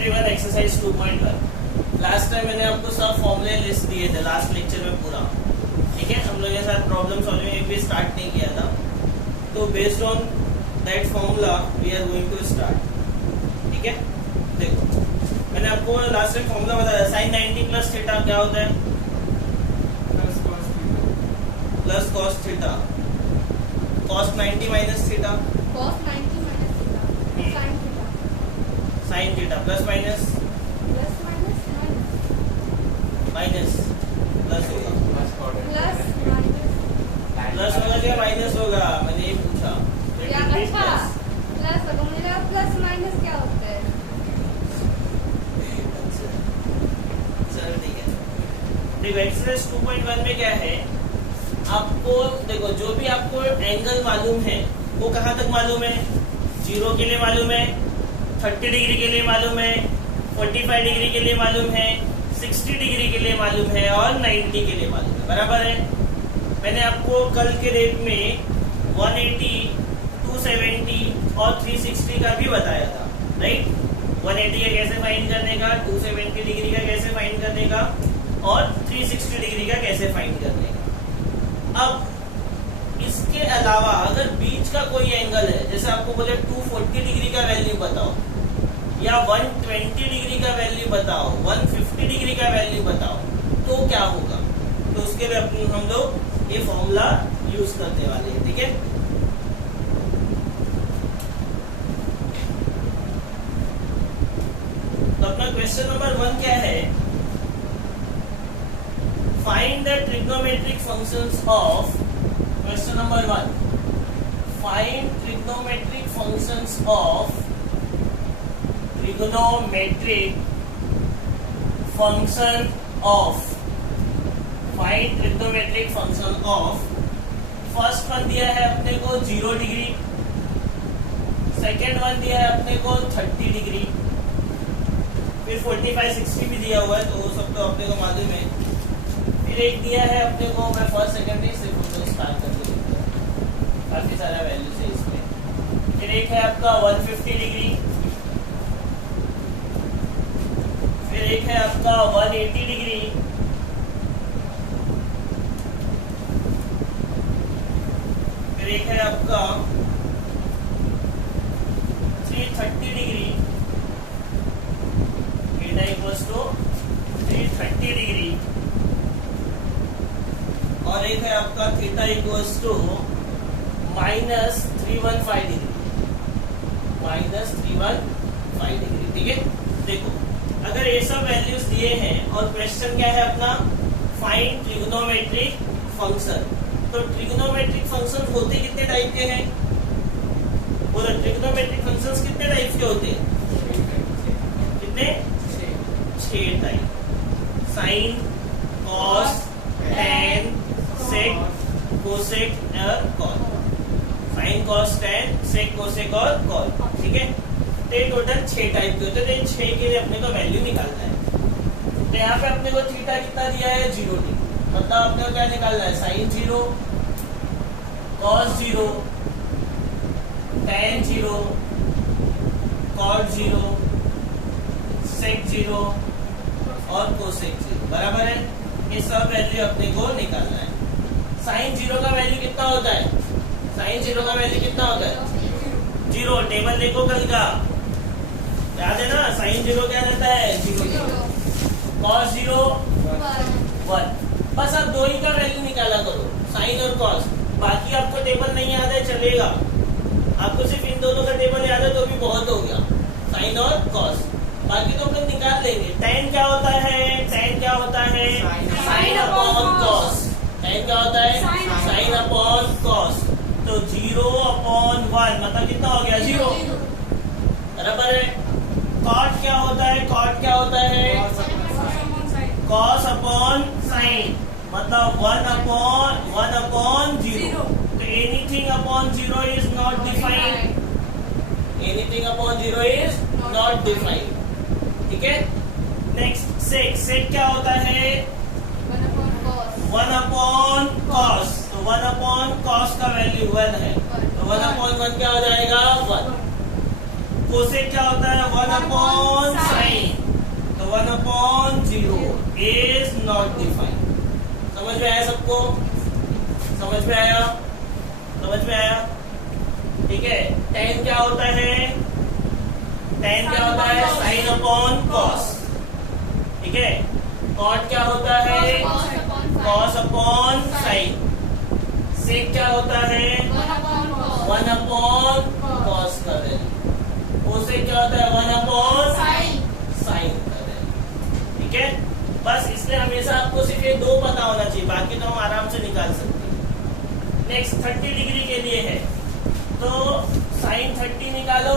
Trigonometry 1 exercise 2.1। Last time मैंने आपको सब फॉर्मूले लिस्ट दिए थे लास्ट लेक्चर में पूरा, ठीक है। हम लोग के साथ प्रॉब्लम सॉल्विंग एक भी स्टार्ट नहीं किया था, तो based on that formula we are going to start, ठीक है। देखो मैंने आपको लास्ट टाइम फॉर्मूला बताया, sin 90 प्लस थीटा क्या होता है? Plus cos theta, cos 90 minus theta, cos 90 minus theta, sin theta, sin theta plus minus plus minus minus plus होगा, plus minus प्लस होगा क्या माइनस होगा? मैंने ये पूछा। या अच्छा प्लस होगा, मेरा प्लस माइनस क्या होता है? चल ठीक है। देखो एक्सरसाइज 2.1 में क्या है, आपको देखो जो भी आपको एंगल मालूम है वो कहाँ तक मालूम है? 0 के लिए मालूम है, 30 डिग्री के लिए मालूम है, 45 डिग्री के लिए मालूम है, 60 डिग्री के लिए मालूम है और 90 के लिए मालूम है, बराबर है। मैंने आपको कल के रेट में 180, 270 और 360 का भी बताया था, राइट। 180 का कैसे फाइंड करने का, 270 डिग्री का कैसे फाइंड करने का और 360 डिग्री का कैसे फाइंड करने का। अब इसके अलावा अगर बीच का कोई एंगल है, जैसे आपको बोले 240 डिग्री का वैल्यू बताओ या 120 डिग्री का वैल्यू बताओ, 150 डिग्री का वैल्यू बताओ, तो क्या होगा? तो उसके लिए हम लोग ये फॉर्मूला यूज करने वाले हैं, ठीक है। तो अपना क्वेश्चन नंबर 1 क्या है? Find the trigonometric functions of, question number 1, find trigonometric functions of, trigonometric function of, find trigonometric function of, first one दिया है अपने को 0 डिग्री, सेकेंड वन दिया है अपने को 30 डिग्री, फिर 45, 60 भी दिया हुआ है, तो वो सब तो अपने को मालूम है। फिर एक दिया है अपने को, मैं फर्स्ट सेकंड नहीं सिर्फ उसको स्टार्ट करके लिखता हूँ, काफी सारा वैल्यूज है इसमें। फिर एक है आपका 150 डिग्री, फिर एक है आपका 180 डिग्री, फिर एक है आपका 330 degree, theta equals to 330 degree, और एक है आपका theta equals to minus 315 degree, minus 315 degree, ठीक है। देखो अगर ये सब वैल्यूज दिए हैं और क्वेश्चन क्या है अपना, फाइंड ट्रिग्नोमेट्रिक फंक्शन, तो ट्रिग्नोमेट्रिक फंक्शन होते कितने टाइप के हैं? बोलो ट्रिग्नोमेट्रिक फंक्शंस कितने टाइप के होते हैं? कितने? 6 टाइप। साइन, कॉस, टैन, सेक, कोसेक और कॉल। साइन, कॉस, टैन, सेक, कोसेक और कॉल, ठीक है। तो ये टोटल 6 टाइप के होते हैं। 6 के लिए अपने को वैल्यू निकालना है। तो यहाँ पे अपने को थीटा कितना दिया है? 0 डिग्री, मतलब अपने को क्या निकालना है? साइन 0, कॉस 0, टैन 0, कॉट 0, सेक 0 और कोसेक 0, बराबर है। ये सब वैल्यू अपने को निकालना है। साइन 0 का वैल्यू कितना होता है? साइन 0 का वैल्यू कितना होता है? 0। टेबल देखो कल का, याद है ना? साइन 0 क्या रहता है? 0। कॉस 0 1। बस आप 2 ही का वैल्यू निकाला करो, साइन और कॉस। बाकी आपको टेबल नहीं याद है चलेगा, आपको सिर्फ इन दोनों का टेबल याद है तो भी बहुत हो गया, साइन और कॉस। बाकी तो हम लोग निकाल लेंगे। टैन क्या होता है? टैन क्या होता है? Sign upon cos. टैन क्या होता है? Sign upon cos. तो 0/1 मतलब कितना हो गया? 0, बराबर है। कॉट क्या होता है? कॉट क्या होता है? कॉस अपॉन साइन, मतलब 1/0। तो anything upon 0 is not defined, anything upon 0 is not defined, ठीक है। नेक्स्ट सेक। सेक क्या होता है? 1/cos। तो 1/cos का वैल्यू 1 है, तो 1/1 क्या हो जाएगा? 1। कोसेक क्या होता है 1 अपॉन साइन, तो 1 अपॉन 0 इज नॉट डिफाइंड। समझ में आया सबको? समझ में आया? समझ में आया? ठीक है। tan क्या होता है? tan क्या होता है साइन अपॉन कॉस। ठीक है। कॉट क्या होता है कॉस अपॉन साइन। सेक क्या होता है 1 अपॉन कॉस का वैल्यू। कोसेक क्या होता है 1 अपॉन साइन का वैल्यू। ठीक है। बस इसलिए हमेशा आपको सिर्फ ये दो पता होना चाहिए, बाकी तो हम आराम से निकाल सकते हैं। नेक्स्ट 30 डिग्री के लिए है, तो साइन 30 निकालो,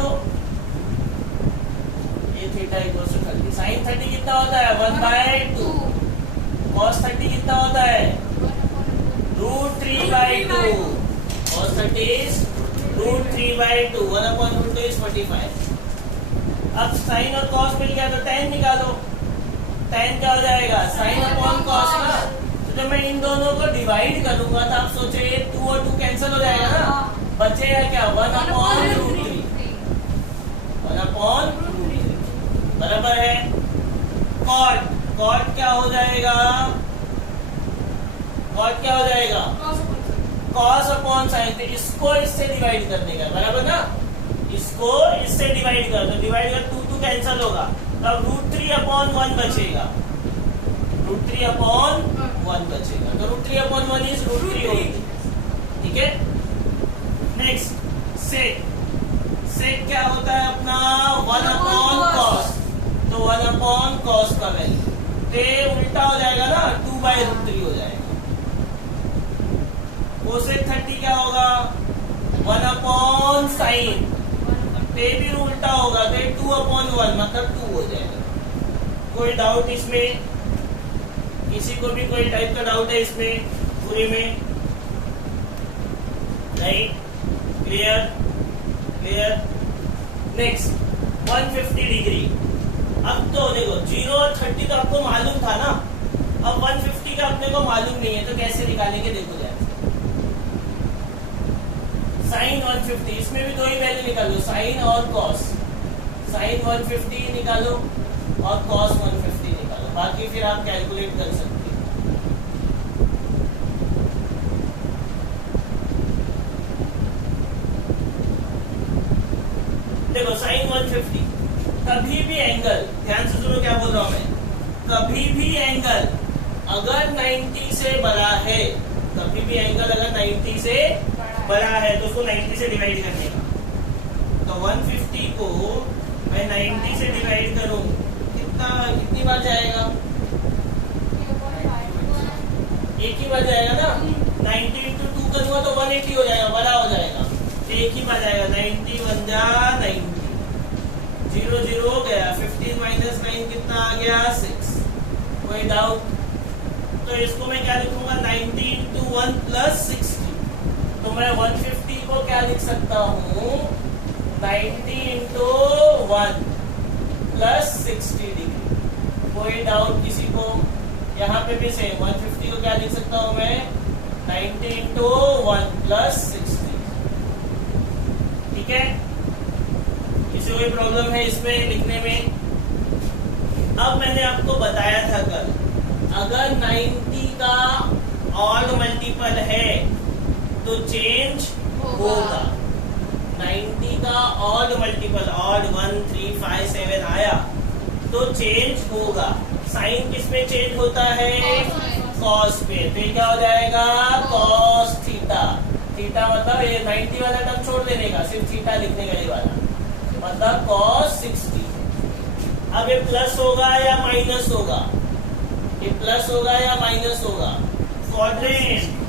ये थीटा इक्वल टू 30। साइन 30 कितना होता है 1/2। कॉस 30 कितना होता है √3/2। Cos 30 is √3/2। 1 upon √2 is 45। अब साइन और कॉस मिल गया तो tan निकालो। tan क्या हो जाएगा साइन अपॉन कॉस ना। तो जब मैं इन दोनों को डिवाइड करूंगा तो आप सोचो ये 2 और 2 कैंसिल हो जाएगा ना, बचेगा क्या 1 अपॉन √3। 1 अपॉन √3 बराबर है। कॉट कॉट क्या हो जाएगा कॉट क्या हो जाएगा कॉस अपॉन साइन। तो इसको इससे डिवाइड करने का बराबर ना, इसको इससे डिवाइड कर दो, डिवाइड कर 2 कैंसिल होगा, तब √3 अपॉन 1 बचेगा। √3 अपॉन 1 बचेगा, तो √3 अपॉन 1 इज √3 होगी। ठीक है। नेक्स्ट सेक। सेक क्या होता है अपना 1 अपॉन कॉस, तो 1 अपॉन कॉस का वैल्यू, तो उल्टा हो जाएगा ना 2/√3 हो जाएगा। कोसेक 30 क्या होगा 1 अपॉन साइन, पे भी उल्टा होगा तो 2 अपॉन 1 मतलब 2 हो जाएगा। कोई डाउट इसमें? किसी को भी कोई टाइप का डाउट है इसमें पूरे में? नहीं? क्लियर? क्लियर। Next 150 degree. अब तो देखो 0 और 30 तो आपको मालूम था ना, अब 150 का अपने को मालूम नहीं है, तो कैसे निकालेंगे देखो जाए। साइन 150, इसमें भी दो ही वैल्यू निकालो, साइन और कॉस। साइन 150 निकालो और कॉस 150 निकालो, बाकी फिर आप कैलकुलेट कर सकते हो। देखो साइन 150, कभी भी एंगल, ध्यान से सुनो क्या बोल रहा हूं मैं, कभी भी एंगल अगर 90 से बड़ा है, कभी भी एंगल अगर 90 से बड़ा है तो उसको 90 से डिवाइड करने का। तो 150 को मैं 90 से डिवाइड करूं, कितनी बार जाएगा? एक ही बार जाएगा ना। 90 इंटू 2 करूंगा तो 180 हो जाएगा, बड़ा हो जाएगा, तो एक ही बार जाएगा। 90 1 जा 90, 0 0 हो गया, 15 माइनस 9 कितना आ गया 6। कोई डाउट? तो इसको मैं क्या लिखूंगा 90 इंटू 1 प्लस 60। तो मैं 150 को क्या लिख सकता हूँ 90 इंटू 1 प्लस 60 डिग्री। कोई डाउट किसी को? यहाँ पे भी सेम 150 को क्या लिख सकता हूँ मैं 90 इंटू 1 प्लस 60। ठीक है। किसी को कोई प्रॉब्लम है इसमें लिखने में? अब मैंने आपको बताया था कल, अगर 90 का ऑड मल्टीपल है तो चेंज होगा। 90 का ऑड मल्टीपल, ऑड 1 3 5 7 आया तो चेंज होगा। साइन किस में चेंज होता है कॉस पे, तो ये क्या हो जाएगा कॉस थीटा। थीटा मतलब ये 90 वाला टर्म छोड़ देने का, सिर्फ थीटा लिखने का, ये वाला मतलब कॉस 60। अब ये प्लस होगा या माइनस होगा? ये प्लस होगा या माइनस होगा? क्वाड्रेंट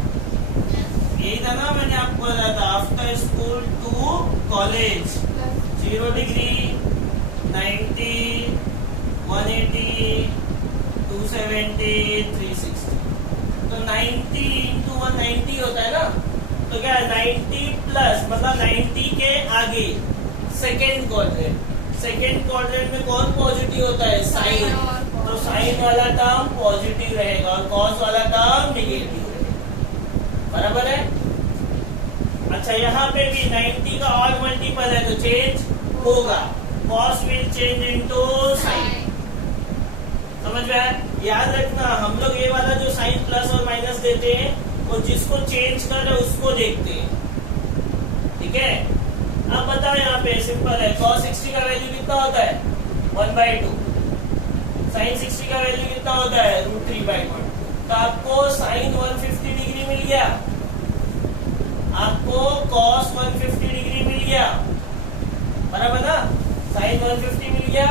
यही था ना, मैंने आपको बताया था after school to college 0 degree 90 180 270 360। तो 90 इंटू 190 होता है ना, तो क्या 90 प्लस मतलब 90 के आगे सेकेंड क्वाड्रेंट। सेकेंड क्वाड्रेंट में कौन पॉजिटिव होता है साइन, तो साइन वाला टर्म पॉजिटिव रहेगा और कॉस वाला टर्म निगेटिव रहेगा। बराबर है। अच्छा यहाँ पे भी 90 का ऑड मल्टीपल है तो चेंज होगा, cos will change into sign. समझ में आया? याद रखना, हम लोग ये वाला जो साइन प्लस और माइनस देते हैं वो जिसको चेंज कर रहे उसको देखते हैं, ठीक है। अब बताओ, यहाँ पे सिंपल है, cos 60 का वैल्यू कितना होता है 1/2, sin 60 का वैल्यू कितना होता है √3/1। तो आपको sin 150 डिग्री मिल गया, आपको cos 150 डिग्री मिल गया, बराबर ना। sin 150 मिल गया,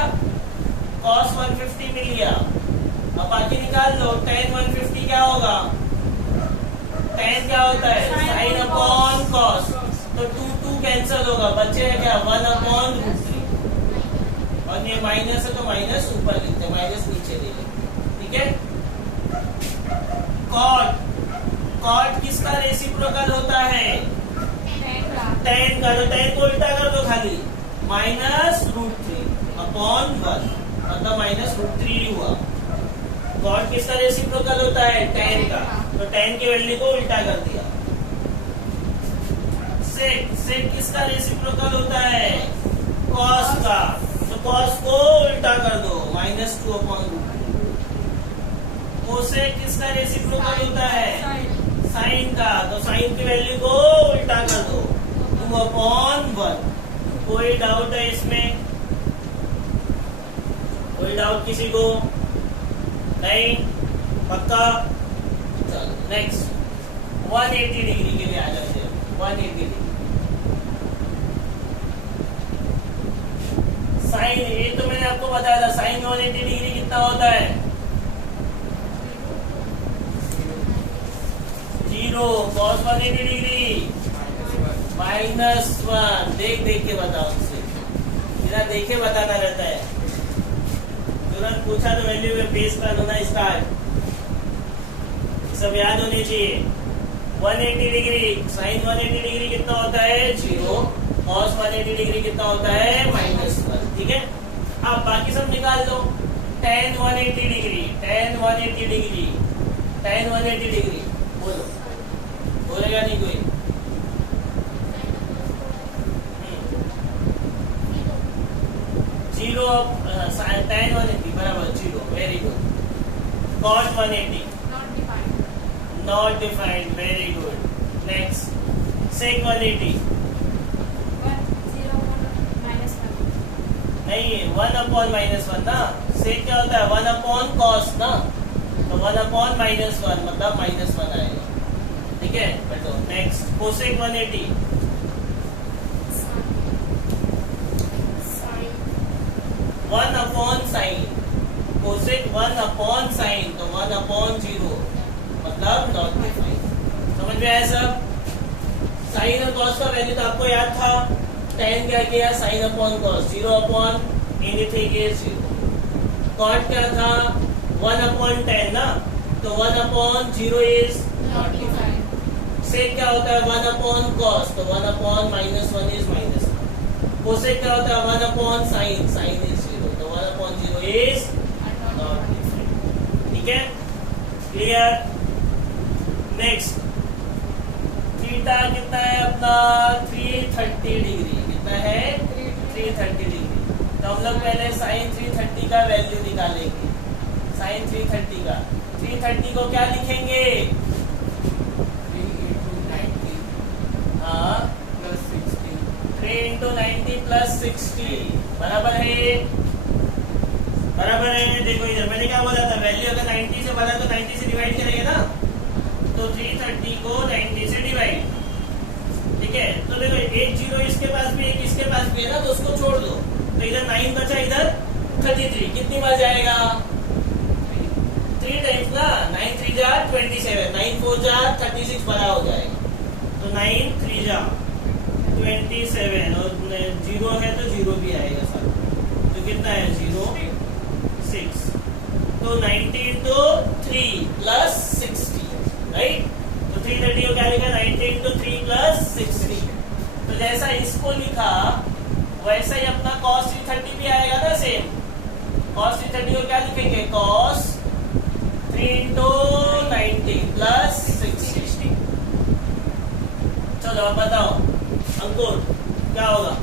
cos 150 मिल गया। अब बाकी निकाल लो, tan 150 क्या होगा, tan क्या होता है sin अपॉन cos, तो 2 कैंसिल होगा, बचेगा क्या 1/√3, और ये माइनस है तो माइनस ऊपर लिखते हैं, माइनस नीचे ले लेंगे, ठीक है। cot किसका रेसिप्रोकल होता है, tan का, तो tan को उल्टा कर दो खाली, -√3 अपॉन 1, मतलब -√3 हुआ। cot किसका रेसिप्रोकल होता है, tan का, तो tan की वैल्यू को उल्टा कर दिया। sec किसका रेसिप्रोकल होता है, cos का, तो cos को उल्टा कर दो, -2 अपॉन √3। cosec किसका रेसिप्रोकल होता है, sin का, तो sin की वैल्यू को उल्टा कर दो, 2 अपॉन 1। कोई डाउट है इसमें, कोई डाउट किसी को नहीं, पक्का। चलो नेक्स्ट 180 डिग्री के लिए आ जाते हैं, 180 डिग्री साइन, ये तो मैंने आपको बताया था, साइन 180 डिग्री कितना होता है 0, cos 180 डिग्री -1। देख के बताओ उससे, बिना देखे बताना रहता है, तुरंत पूछा तो वैल्यू में बेस पर होना स्टार्ट, सब याद होने चाहिए। 180 डिग्री साइन 180 डिग्री कितना होता है 0, cos 180 डिग्री कितना होता है -1, ठीक है। अब बाकी सब निकाल लो, tan 180 degree, tan 180 degree, tan 180 degree, बोलो, बोलेगा नहीं कोई। जीरो, tan 180 बराबर 0, very good. cos 180 not defined, very good. Next, sec 180 नहीं, 1 अपॉन -1 ना, sec क्या होता है 1 अपॉन cos ना, तो 1 अपॉन -1 मतलब -1 आएगा, ठीक है। बैठो, next cosec 180 1 upon sin, cosec 1 upon sin, तो 1 अपॉन 0 मतलब नॉट डिफाइंड। समझ में आया सब? साइन और कॉस का वैल्यू तो आपको याद था, tan क्या किया sine upon cos, 0 upon anything is 0। Cot क्या था 1 अपॉन tan ना, तो 1 upon 0 is not defined. Sec क्या होता है 1 अपॉन कॉस, तो 1 अपॉन -1 इज -1। कोसेक क्या होता है 1 अपॉन साइन, साइन इज 0, तो 1 अपॉन 0 इज नॉट डिफाइंड, ठीक है। क्लियर? नेक्स्ट, थीटा कितना है अपना 330 डिग्री, कितना है 330 डिग्री। तो हम लोग पहले साइन 330 का वैल्यू निकालेंगे, साइन 330 का, 330 को क्या लिखेंगे 3 into 90 plus 60 बराबर है, बराबर है। देखो इधर मैंने क्या बोला था, वैल्यू अगर 90 से बड़ा तो 90 से डिवाइड करेंगे ना, तो 330 को 90 से डिवाइड, ठीक है। तो देखो एक 0 इसके पास भी एक इसके पास भी है ना, तो उसको छोड़ दो, तो इधर 9 बचा, इधर 33, कितनी बार जाएगा 3 टाइम्स ना, 9 3 जा 27, 9 4 जा 36 बड़ा हो जाएगा, तो 9 3 जा 27 और 0 है तो 0 भी आएगा साथ, तो कितना है 0 6, तो 90 into 3 plus 60, राइट। तो 330 को क्या लिखा 90 into 3 plus 60। तो जैसा इसको लिखा वैसा ही अपना cos 330 भी आएगा ना, सेम cos 330 को क्या लिखेंगे cos 3 into 90 plus 60। चलो अब बताओ अंकुर क्या होगा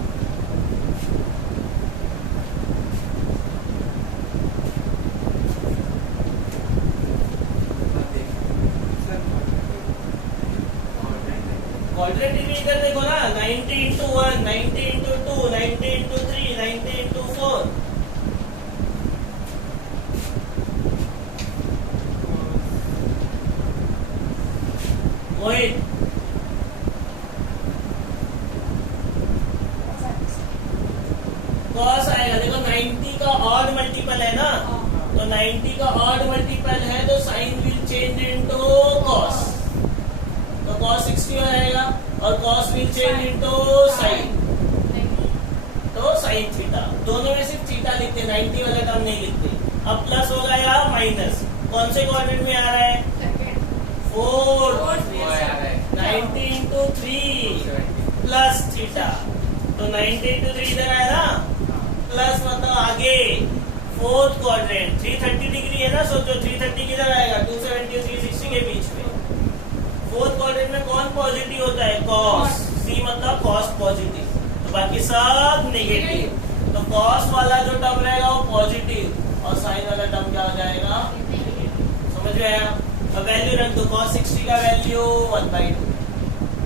इधर देखो ना, 90 इंटू 1, 90 इंटू 2, 90 इंटू 3, 90 इंटू 4। मोहित, कॉस आएगा, देखो 90 का ऑड मल्टीपल है ना, तो 90 का ऑड मल्टीपल है तो sine will change into cos, तो कॉस 60 हो जाएगा, और cos will change into sine, तो साइन थीटा। दोनों में सिर्फ थीटा लिखते, 90 वाला टर्म नहीं लिखते। अब प्लस होगा या माइनस, कौन से क्वाड्रेंट में आ रहा है? 4, 90 इंटू 3 प्लस थीटा, तो 90 इंटू 3 इधर आया ना, प्लस मतलब आगे फोर्थ क्वाड्रेंट 330 डिग्री है ना, सोचो 330 किधर आएगा? 270 और 360 के बीच में। फोर्थ क्वाड्रेंट में कौन पॉजिटिव होता है? कॉस, सी मतलब कॉस पॉजिटिव, तो बाकी सब नेगेटिव, तो कॉस वाला जो टर्म रहेगा वो पॉजिटिव और साइन वाला टर्म क्या हो जाएगा? समझ में आया? अब वैल्यू रख दो, cos 60 का वैल्यू 1/2,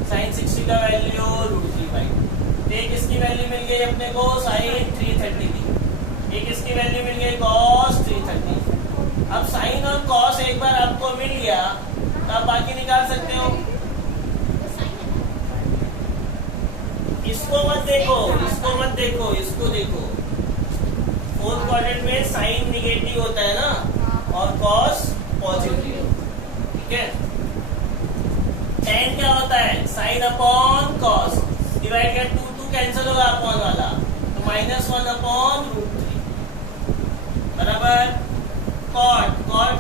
sin 60 का वैल्यू √3/2। एक इसकी वैल्यू मिल गई अपने को sin 330 की, एक इसकी वैल्यू मिल गई cos 330। अब sin और cos एक बार आपको मिल गया तो आप बाकी निकाल सकते हो। इसको मत देखो, इसको मत देखो, इसको देखो। फोर्थ क्वाड्रेंट में sin निगेटिव होता है ना और cos पॉजिटिव, ठीक है। tan क्या होता है? sin अपॉन cos, डिवाइड किया 2 कैंसिल होगा अपॉन वाला, तो -1 अपॉन √3 बराबर। cot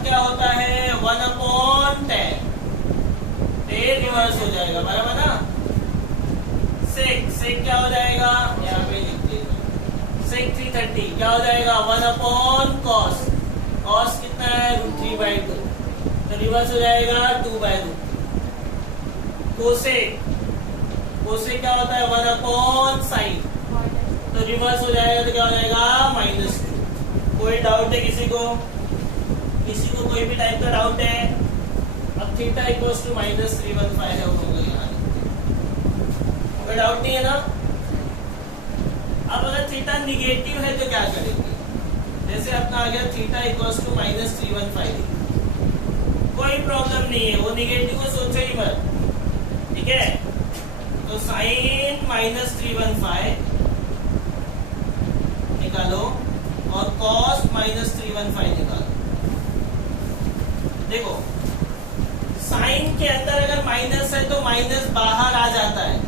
क्या होता है? 1 अपॉन tan, ये रिवर्स हो जाएगा बराबर ना। sec क्या हो जाएगा? यहाँ पे लिख दीजिए, sec 330 क्या हो जाएगा? 1 अपॉन cos, cos कितना है? √3/2, तो रिवर्स हो जाएगा 2/2। कोसेक क्या होता है? 1 अपॉन साइन, तो रिवर्स हो जाएगा तो क्या हो जाएगा? -2। कोई डाउट है किसी को? किसी को कोई भी टाइप का डाउट है? अब थीटा इक्वल्स टू -315 है, वो होगा यहाँ, कोई डाउट नहीं है ना। अब अगर थीटा निगेटिव है तो क्या करेंगे? जैसे अपना आ गया थीटा इक्वल्स टू -315, कोई प्रॉब्लम नहीं है, वो निगेटिव को सोचो ही मत, ठीक है। तो साइन -315 निकालो और कॉस -315 निकालो। देखो साइन के अंदर अगर माइनस है तो माइनस बाहर आ जाता है,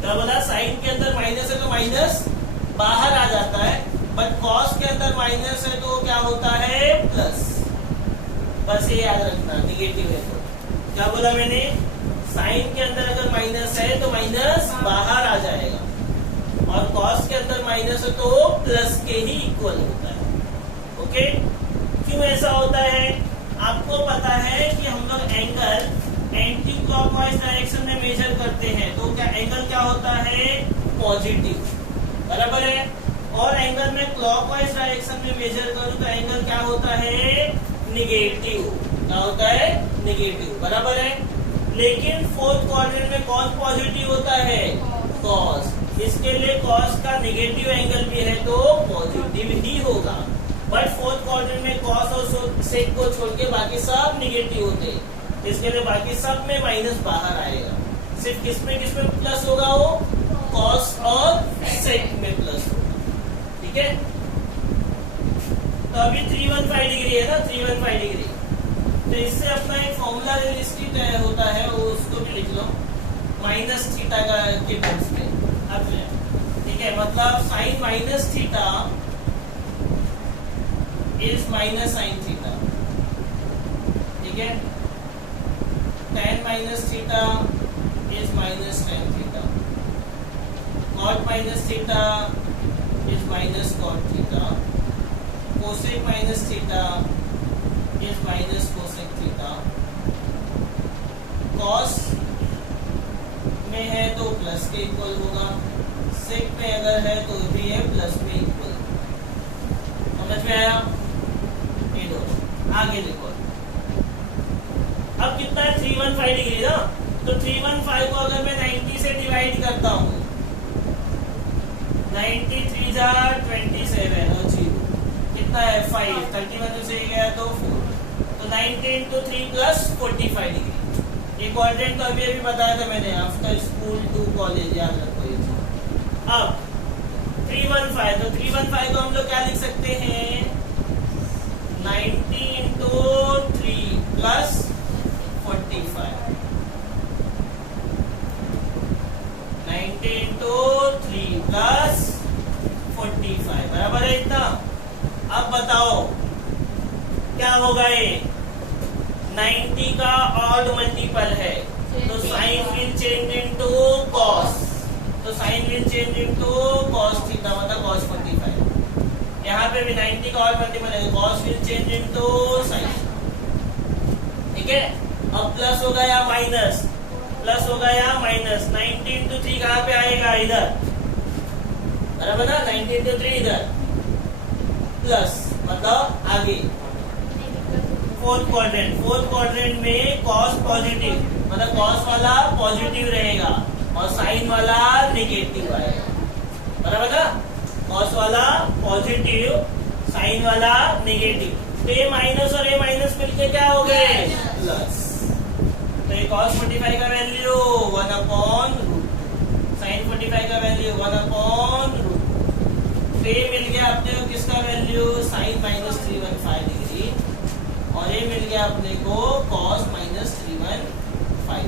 क्या बोला? साइन के अंदर माइनस है तो माइनस बाहर आ जाता है, बट कॉस के अंदर माइनस है तो क्या होता है? प्लस। बस ये याद रखना, निगेटिव है तो। क्या बोला मैंने? साइन के अंदर अगर माइनस है तो माइनस बाहर आ जाएगा, और कॉस के अंदर माइनस है तो प्लस के ही इक्वल होता है। ओके, क्यों ऐसा होता है? आपको पता है कि हम लोग एंगल एंटी क्लॉकवाइज डायरेक्शन में मेजर करते हैं, तो क्या एंगल क्या होता है? पॉजिटिव, बराबर है। और एंगल में क्लॉकवाइज डायरेक्शन में मेजर करूं तो एंगल क्या होता है? निगेटिव। क्या होता है? निगेटिव, बराबर है। लेकिन फोर्थ क्वाड्रेंट में कौन पॉजिटिव होता है? कॉस। इसके लिए कॉस का निगेटिव एंगल भी है तो पॉजिटिव ही होगा, बट फोर्थ क्वाड्रेंट में कॉस और सेक को छोड़ के बाकी सब निगेटिव होते हैं, इसके लिए बाकी सब में माइनस बाहर आएगा। सिर्फ किसमें प्लस होगा? वो कॉस और सेक में प्लस होगा, ठीक है। तो अभी 315 डिग्री है ना, 315 डिग्री, तो इससे अपना एक फॉर्मूला रिलेटिव होता है, वो उसको भी लिख लो, माइनस थीटा का के टर्म्स में। अब ठीक है, मतलब sine minus theta is minus sine theta, ठीक है। tan minus theta is minus tan theta, cot minus theta is minus cot theta, cosec minus theta is minus cosec theta, cos में है तो प्लस के इक्वल होगा, sec में अगर है तो भी है प्लस में इक्वल। समझ में आया? ये दो आगे देखो, अब कितना है? 315 डिग्री ना, तो 315 को अगर मैं 90 से डिवाइड करता हूँ, 93 जा 27 और 0 कितना है 5, 31 से गया तो 4, तो 90 into 3 plus 45 डिग्री। ये क्वाड्रेंट तो अभी बताया था मैंने, आफ्टर स्कूल टू कॉलेज, याद रखो ये चीज। अब 315, तो 315 को हम लोग क्या लिख सकते हैं, 90 into 3 plus 45, 90 into 3 plus 45 बराबर है इतना। अब बताओ क्या होगा ये, 90 का ऑड मल्टीपल है, तो sine will change into cos, तो sine will change into cos theta, मतलब कॉस 45। यहाँ पे भी 90 का ऑड मल्टीपल है, cos will change into sine. ठीक है, अब प्लस होगा या माइनस, प्लस होगा या माइनस, 90 into 3 कहाँ पे आएगा, इधर बराबर ना, 90 into 3 इधर, प्लस मतलब आगे फोर्थ क्वाड्रेंट में कॉस पॉजिटिव, मतलब कॉस वाला पॉजिटिव रहेगा और साइन वाला नेगेटिव आएगा, बराबर ना, कॉस वाला पॉजिटिव, साइन वाला नेगेटिव, तो ए माइनस और ए माइनस मिलके क्या हो गए, प्लस। तो ये cos 45 का वैल्यू 1/√2, sin 45 का वैल्यू 1/√2, तो ये मिल गया अपने को किसका वैल्यू, sin -315 डिग्री, और ये मिल गया अपने को cos -315।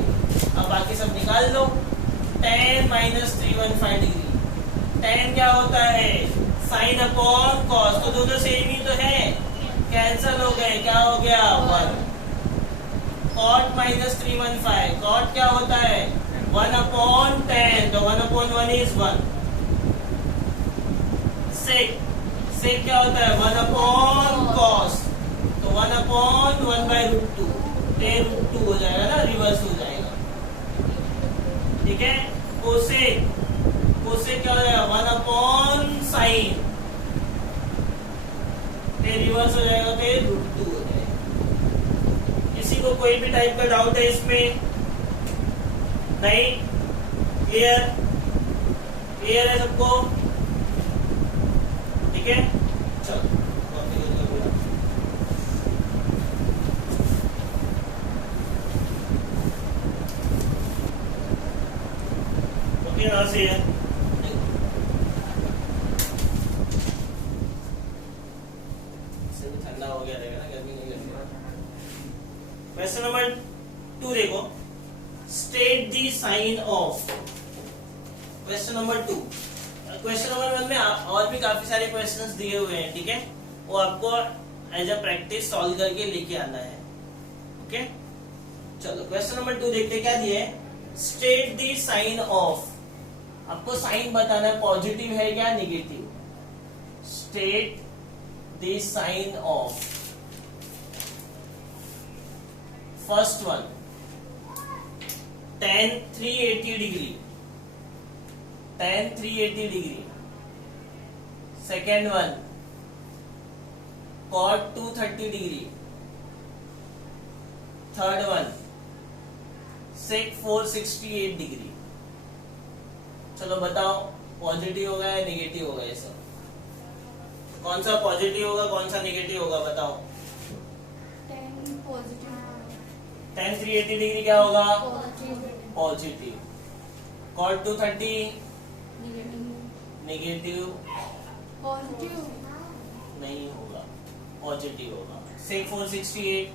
अब बाकी सब निकाल लो, tan -315 डिग्री, tan क्या होता है, sin अपॉन cos, तो दोनों सेम ही तो है, कैंसल हो गए, क्या हो गया 1। cot -315, cot क्या होता है 1/10, तो 1/1 is 1। sec क्या होता है 1/cos, तो 1/1/√2, तो √2 हो जाएगा ना, रिवर्स हो जाएगा। ठीक है, cosec क्या हो जाएगा 1/sin, रिवर्स हो जाएगा, तो √2 हो जाएगा। किसी को कोई भी टाइप का डाउट है इसमें, नहीं, क्लियर है सबको, ठीक है, चलो ओके, यहाँ से है ठंडा हो गया रहेगा ना, गर्मी नहीं लगेगी। क्वेश्चन नंबर 2 देखो, state the sign of, question number 2। Question number 1 में और भी काफी सारे क्वेश्चंस दिए हुए हैं, ठीक है, वो आपको एज अ प्रैक्टिस सॉल्व करके लेके आना है। ओके, चलो क्वेश्चन नंबर 2 देखते क्या दिए है, स्टेट द साइन ऑफ, आपको साइन बताना है, पॉजिटिव है क्या negative, state the sign of first one tan 380 degree, tan 380 degree, second one cot 230 degree, third one sec 468 degree. चलो बताओ पॉजिटिव होगा या नेगेटिव होगा, ये सब कौन सा पॉजिटिव होगा कौन सा नेगेटिव होगा, बताओ। tan 380 डिग्री क्या होगा, पॉजिटिव, cot 230 नेगेटिव नहीं होगा, पॉजिटिव होगा, sec 468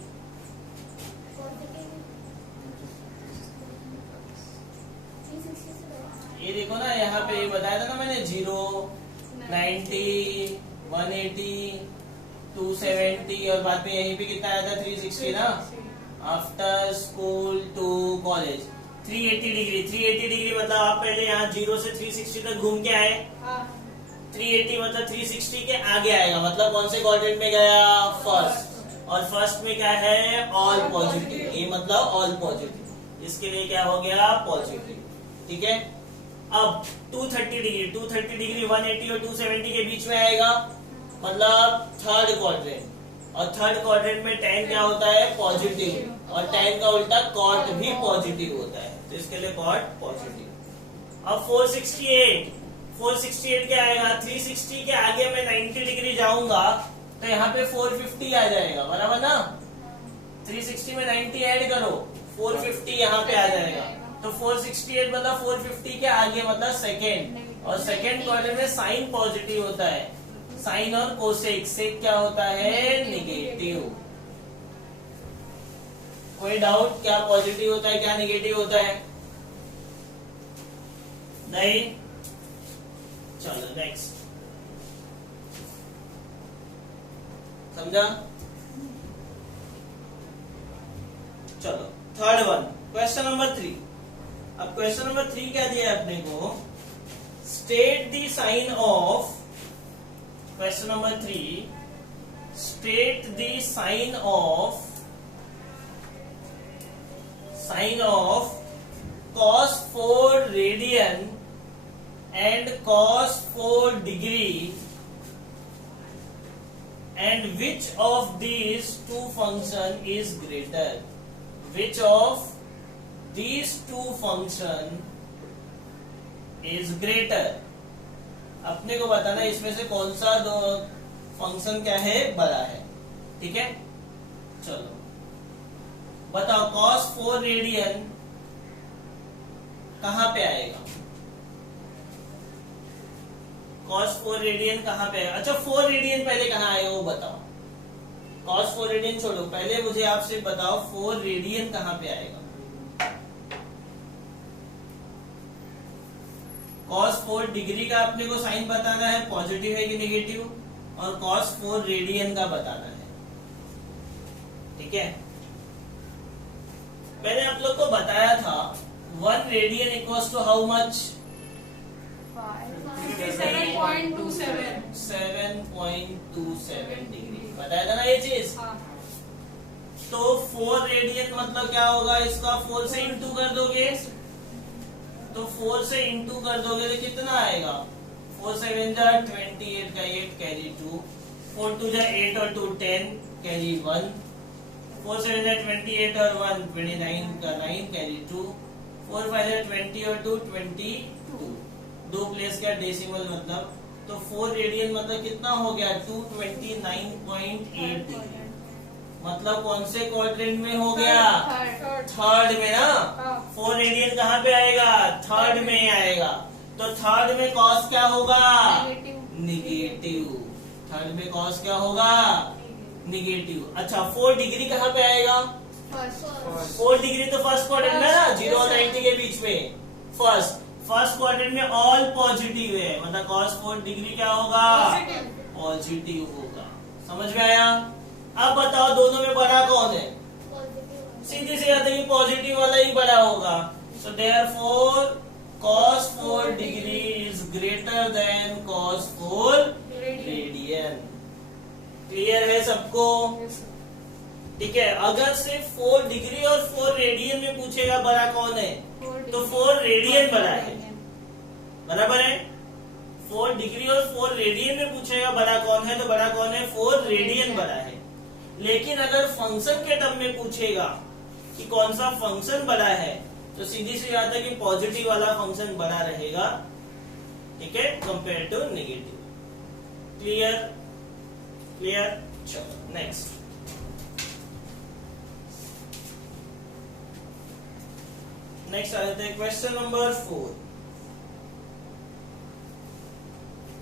ये देखो ना, यहाँ पे बताया था ना मैंने, 0, 90, 180, 270 और बाद में यहीं पे कितना आया था 360 ना, after school to college. 380 degree, 380 degree मतलब आप पहले यहाँ 0 से 360 तक घूम के आए, 380 मतलब 360 के आगे आएगा, मतलब कौन से क्वाड्रेंट में गया, फर्स्ट, और फर्स्ट में क्या है ऑल पॉजिटिव, ये मतलब ऑल पॉजिटिव, इसके लिए क्या हो गया पॉजिटिव। ठीक है, अब 230 डिग्री, 230 डिग्री 180 और 270 के बीच में आएगा, मतलब थर्ड क्वाड्रेंट, और थर्ड क्वाड्रेंट में tan क्या होता है पॉजिटिव, और tan का उल्टा cot भी पॉजिटिव होता है, तो इसके लिए cot पॉजिटिव। अब 468 क्या आएगा? 360 के आगे मैं 90 डिग्री जाऊंगा तो यहाँ पे 450 आ जाएगा, बराबर ना? 360 में 90 ऐड करो, 450 यहाँ पे आ जाएगा। तो 468 मतलब 450 के आगे मतलब सेकेंड, और सेकेंड क्वाड्रेंट में साइन पॉजिटिव होता है, साइन और कोसेक। सेक क्या होता है? निगेटिव। कोई डाउट? क्या पॉजिटिव होता है क्या निगेटिव होता है? नहीं? चलो नेक्स्ट, समझा? चलो थर्ड वन, क्वेश्चन नंबर 3। अब क्वेश्चन नंबर 3 क्या दिया है अपने को? State the sign of, question number 3, state the sign of cos 4 radian and cos 4 degree, and which of these two function is greater? Which of these two function is greater? अपने को बताना इसमें से कौन सा दो फंक्शन क्या है बड़ा है, ठीक है? चलो बताओ, cos 4 रेडियन कहां पे आएगा? cos 4 रेडियन कहां पे आएगा? अच्छा 4 रेडियन पहले कहां आएगा वो बताओ। cos 4 रेडियन छोड़ो, पहले मुझे आपसे बताओ 4 रेडियन कहां पे आएगा? cos 4 डिग्री का अपने को साइन बताना है, पॉजिटिव है कि नेगेटिव, और cos 4 रेडियन का बताना है, ठीक है? मैंने आप लोग को बताया था 1 radian equals to how much? 7.27 degree, बताया था ना ये चीज? तो 4 रेडियन मतलब क्या होगा? इसका 4 से इंटू कर दोगे, तो 4 से इंटू कर दोगे तो कितना आएगा? 4 7 जा 28 का 8 कैरी 2, 4 2 जा 8 और 2 10 कैरी 1, 4 7 जा 28 और 1 29 का 9 कैरी 2, 4 5 जा 20 और 2 22, दो प्लेस का डेसिमल मतलब, तो 4 रेडियन मतलब कितना हो गया? 229.8 डिग्री। मतलब कौन से क्वाड्रेंट में हो गया? थर्ड में ना? 4 रेडियन कहाँ पे आएगा? थर्ड में आएगा। तो थर्ड में कॉस क्या होगा? निगेटिव। थर्ड में कॉस क्या होगा? निगेटिव। अच्छा 4 डिग्री कहाँ पे आएगा? 4 डिग्री तो फर्स्ट क्वाड्रेंट में ना, 0 और 90 के बीच में। फर्स्ट क्वाड्रेंट में ऑल पॉजिटिव है, मतलब cos 4 डिग्री क्या होगा? पॉजिटिव होगा। समझ में आया? अब बताओ दोनों में बड़ा कौन है? सीधे से आता है कि पॉजिटिव वाला ही बड़ा होगा। So therefore cos 4 degree is greater than cos 4 radian. Clear है सबको? ठीक है। अगर सिर्फ 4 डिग्री और 4 रेडियन में पूछेगा बड़ा कौन है, तो 4 रेडियन बड़ा है, बराबर है? 4 डिग्री और 4 रेडियन में पूछेगा बड़ा कौन है, तो बड़ा कौन है? 4 रेडियन बड़ा है। लेकिन अगर फंक्शन के टर्म में पूछेगा कि कौन सा फंक्शन बड़ा है, तो सीधी सी बात है कि पॉजिटिव वाला फंक्शन बड़ा रहेगा, ठीक है, compare to negative. Clear? Clear? चलो नेक्स्ट। नेक्स्ट आ जाते हैं क्वेश्चन नंबर 4।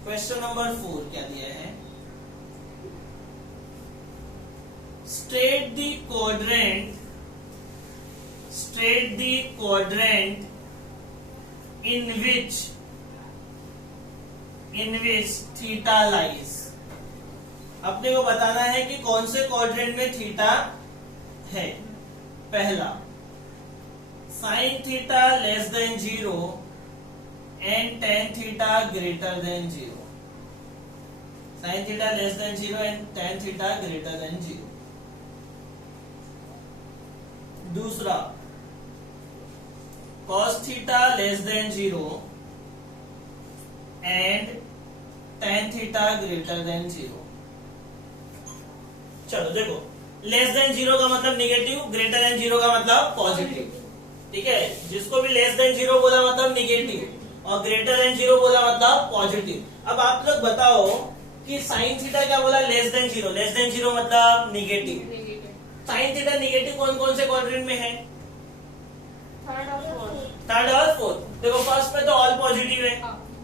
क्वेश्चन नंबर 4 क्या दिया है? State the quadrant in which theta lies. अपने को बताना है कि कौन से क्वाड्रेंट में थीटा है। पहला, sine theta less than 0 and tan theta greater than 0। Sine theta less than 0 and tan theta greater than 0। दूसरा, cos theta less than 0 and tan theta greater than 0। चलो देखो, लेस देन जीरो का मतलब negative, greater than zero का मतलब positive. ठीक है, जिसको भी लेस देन जीरो बोला मतलब निगेटिव और ग्रेटर देन जीरो बोला मतलब पॉजिटिव। अब आप लोग बताओ कि साइन थीटा क्या बोला, less than zero, less than zero मतलब निगेटिव। साइन थीटा निगेटिव कौन कौन से क्वाड्रेंट में है? थर्ड और फोर्थ। देखो फर्स्ट में तो ऑल पॉजिटिव है,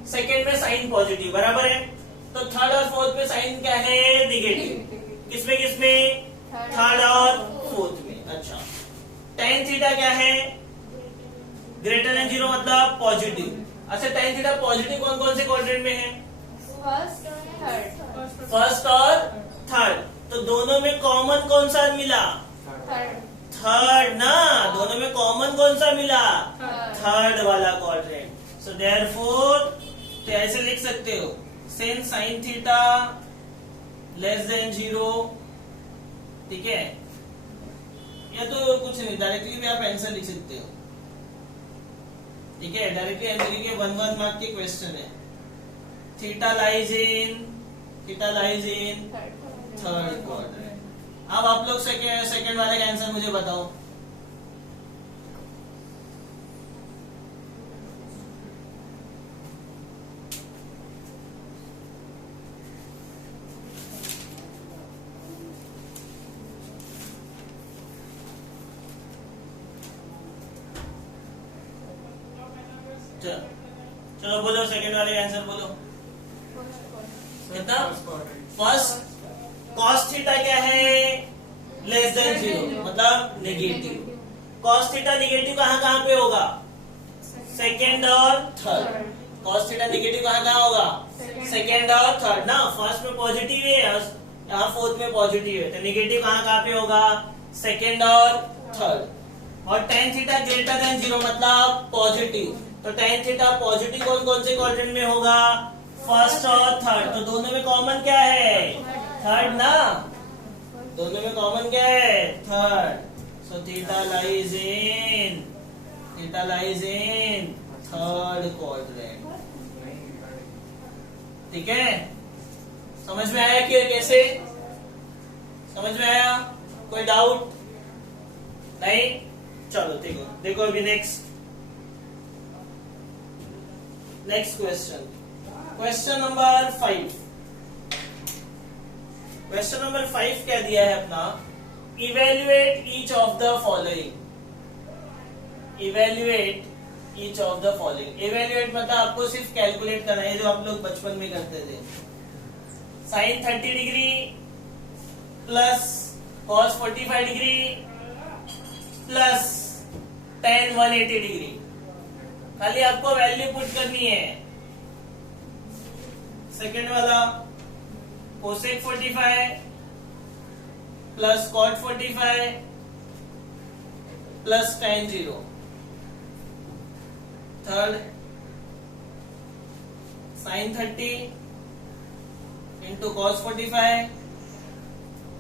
सेकेंड में साइन पॉजिटिव, बराबर है। तो थर्ड और फोर्थ में साइन क्या है, निगेटिव। किसमें किसमें? थर्ड और फोर्थ में। अच्छा, टेन थीटा क्या है? ग्रेटर देन जीरो मतलब पॉजिटिव। अच्छा, टेन थीटा पॉजिटिव कौन कौन से क्वाड्रेंट में है? फर्स्ट और थर्ड। तो दोनों में कॉमन कौन सा मिला? थर्ड ना, दोनों में कॉमन कौन सा मिला? थर्ड वाला क्वाड्रेंट। सो देयरफॉर तो ऐसे लिख सकते हो, since sine theta less than zero. ठीक है, या तो कुछ नहीं, डायरेक्टली भी आप आंसर लिख सकते हो। ठीक है, डायरेक्टली आंसर के 1 मार्क के क्वेश्चन है। Theta lies in third quadrant. अब आप लोग सेकेंड वाले का आंसर मुझे बताओ। चलो बोलो, सेकेंड वाले का आंसर बोलो। कितना? फर्स्ट कॉस थीटा क्या है? लेस देन जीरो मतलब नेगेटिव। कॉस थीटा नेगेटिव कहाँ कहाँ पे होगा? सेकेंड और थर्ड। कॉस थीटा नेगेटिव कहाँ कहाँ होगा? सेकेंड और थर्ड ना। फर्स्ट में पॉजिटिव है, यहाँ फोर्थ में पॉजिटिव है, तो नेगेटिव कहाँ कहाँ पे होगा? सेकेंड और थर्ड। और tan theta greater than zero मतलब पॉजिटिव। तो टेन थीटा पॉजिटिव कौन कौन से क्वाड्रेंट में होगा? फर्स्ट और थर्ड। तो दोनों में कॉमन क्या है? थर्ड ना, दोनों में कॉमन क्या है? Third. So theta lies in third quadrant. ठीक है, समझ में आया कि कैसे? समझ में आया? कोई डाउट नहीं? चलो देखो देखो अभी next question, question number 5। Question number 5 क्या दिया है अपना? Evaluate each of the following. Evaluate each of the following. Evaluate मतलब आपको सिर्फ कैलकुलेट करना है, जो आप लोग बचपन में करते थे। Sine 30 degree plus cos 45 degree plus tan 180 degree. खाली आपको वैल्यू पुट करनी है। सेकेंड वाला cosec 45 plus cot 45 plus tan 0। Third sine 30 into cos 45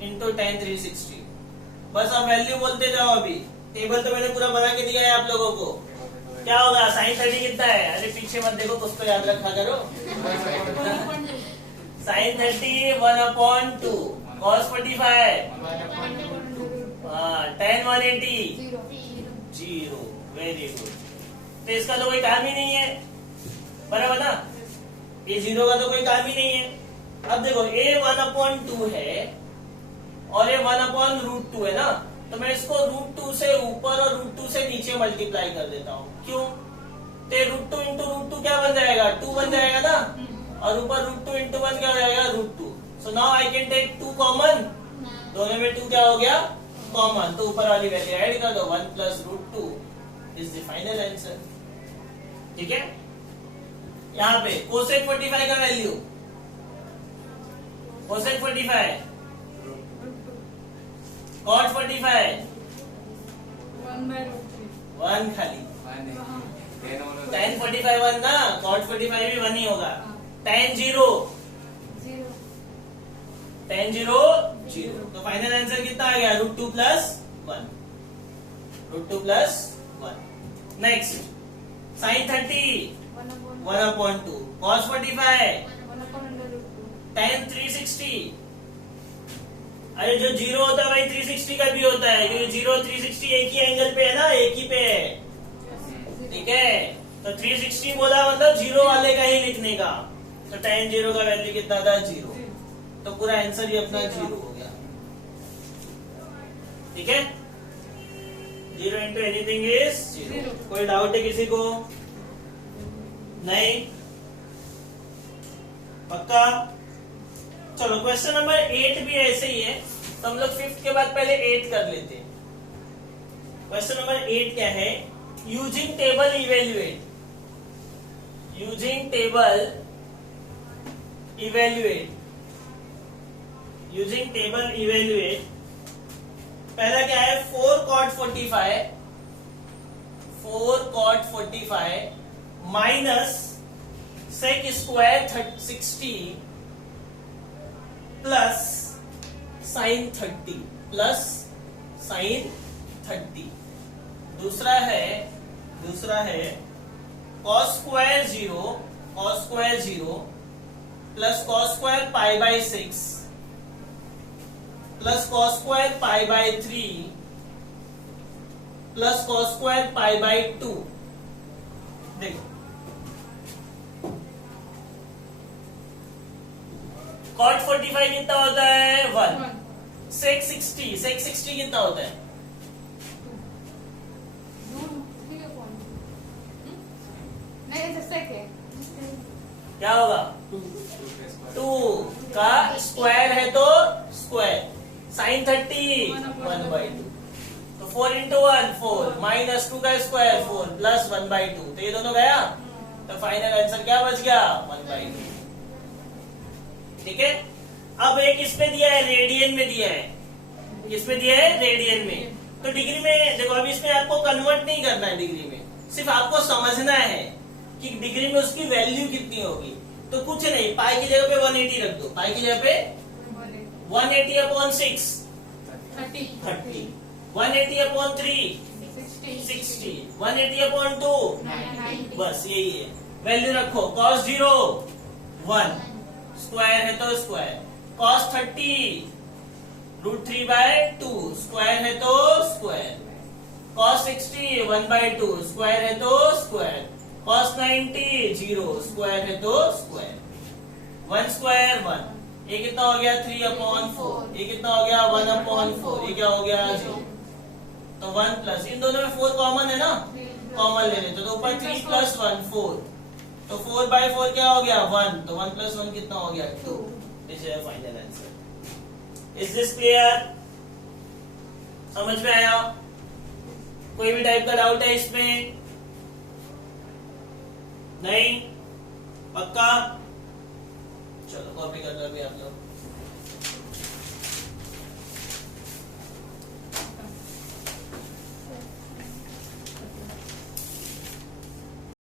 into tan 360। बस आप वैल्यू बोलते जाओ। अभी टेबल तो मैंने पूरा बना के दिया है आप लोगों को। क्या होगा? साइन 30 कितना है? अरे पीछे मत देखो, कुछ तो याद रखा करो। Sine 30 1/2, cos 45 tan 180 0। Very good. तो इसका तो कोई काम ही नहीं है, बराबर ना? ये जीरो का तो कोई काम ही नहीं है। अब देखो a 1/2 है और ये 1/√2 है ना, तो मैं इसको √2 से ऊपर और √2 से नीचे मल्टीप्लाई कर देता हूँ। क्यों? तो √2 इंटू √2 क्या बन जाएगा? 2 बन जाएगा ना, और ऊपर √2 इंटू 1 क्या हो जाएगा? √2। So now I can take 2 common. दोनों में 2 क्या हो गया? कॉमन। तो ऊपर वाली वैल्यू ऐड कर दो, 1 + √2 इज द फाइनल आंसर। ठीक है, यहाँ पे कोसेक 45 का वैल्यू, कोसेक 45 कॉट 45 1 खाली, tan 45 1 ना, कॉट 45 भी 1 ही होगा। tan 0 0। तो फाइनल आंसर कितना आ गया? √2 + 1। √2 + 1। नेक्स्ट साइन 30 1/2, cos 45 tan 360 अरे जो 0 होता है वही 360 का भी होता है, क्योंकि 0 360 एक ही एंगल पे है ना, एक ही पे है। ठीक है, तो 360 बोला मतलब 0 वाले का ही लिखने का। तो tan 0 का वैल्यू कितना था? 0। तो पूरा आंसर ही अपना 0 हो गया। ठीक है, 0 इंटू एनीथिंग इज 0। कोई डाउट है किसी को? नहीं, पक्का? चलो क्वेश्चन नंबर 8 भी ऐसे ही है, तो हम लोग 5th के बाद पहले 8 कर लेते हैं। क्वेश्चन नंबर 8 क्या है? Using table evaluate, using table evaluate, using table evaluate. पहला क्या है? 4 cot 45, 4 cot 45 minus sec square 60 plus sign 30, plus sign 30। दूसरा है cos square 0, cos square 0 plus cos square pi by 6 plus cos square pi by 3 plus cos square pi by 2। देखो cot 45 कितना होता है? 1। sec 60 कितना होता है? क्या होगा? 2 का स्क्वायर है तो स्क्वायर, साइन 30 1/2। तो 4 इंटू 1 4 माइनस 2 का स्क्वायर 4 प्लस 1/2। तो ये दोनों गया, तो फाइनल आंसर क्या बच गया? 1/2। ठीक है, अब एक इसमें दिया है, रेडियन में दिया है। किसमें दिया है? रेडियन में। तो डिग्री में देखो, अभी इसमें आपको कन्वर्ट नहीं करना है डिग्री में, सिर्फ आपको समझना है कि डिग्री में उसकी वैल्यू कितनी होगी। तो कुछ नहीं, पाई की जगह पे 180 रख दो, पाई की जगह पे 180 अपॉन 6 30, 180 अपॉन 3 60, 180 अपॉन 2 बस यही है। वैल्यू रखो, cos 0 1, स्क्वायर है तो स्क्वायर, cos 30 √3/2, स्क्वायर है तो स्क्वायर, cos 60 1/2, स्क्वायर है तो स्क्वायर, cos 90 0, स्क्वायर है तो स्क्वायर, 1 स्क्वायर 1। ये कितना हो गया? 3/4। ये कितना हो गया? 1/4। ये क्या हो गया? 0। तो 1 प्लस, इन दोनों में 4 कॉमन है ना, कॉमन ले लेते तो ऊपर 3 प्लस 1 4। तो 4/4 क्या हो गया? 1। तो 1 प्लस 1 कितना हो गया? 2। This is final answer. Is this clear? समझ में आया? कोई भी टाइप का डाउट है इसमें? नहीं, पक्का? चलो कॉपी कर लो अभी आप लोग।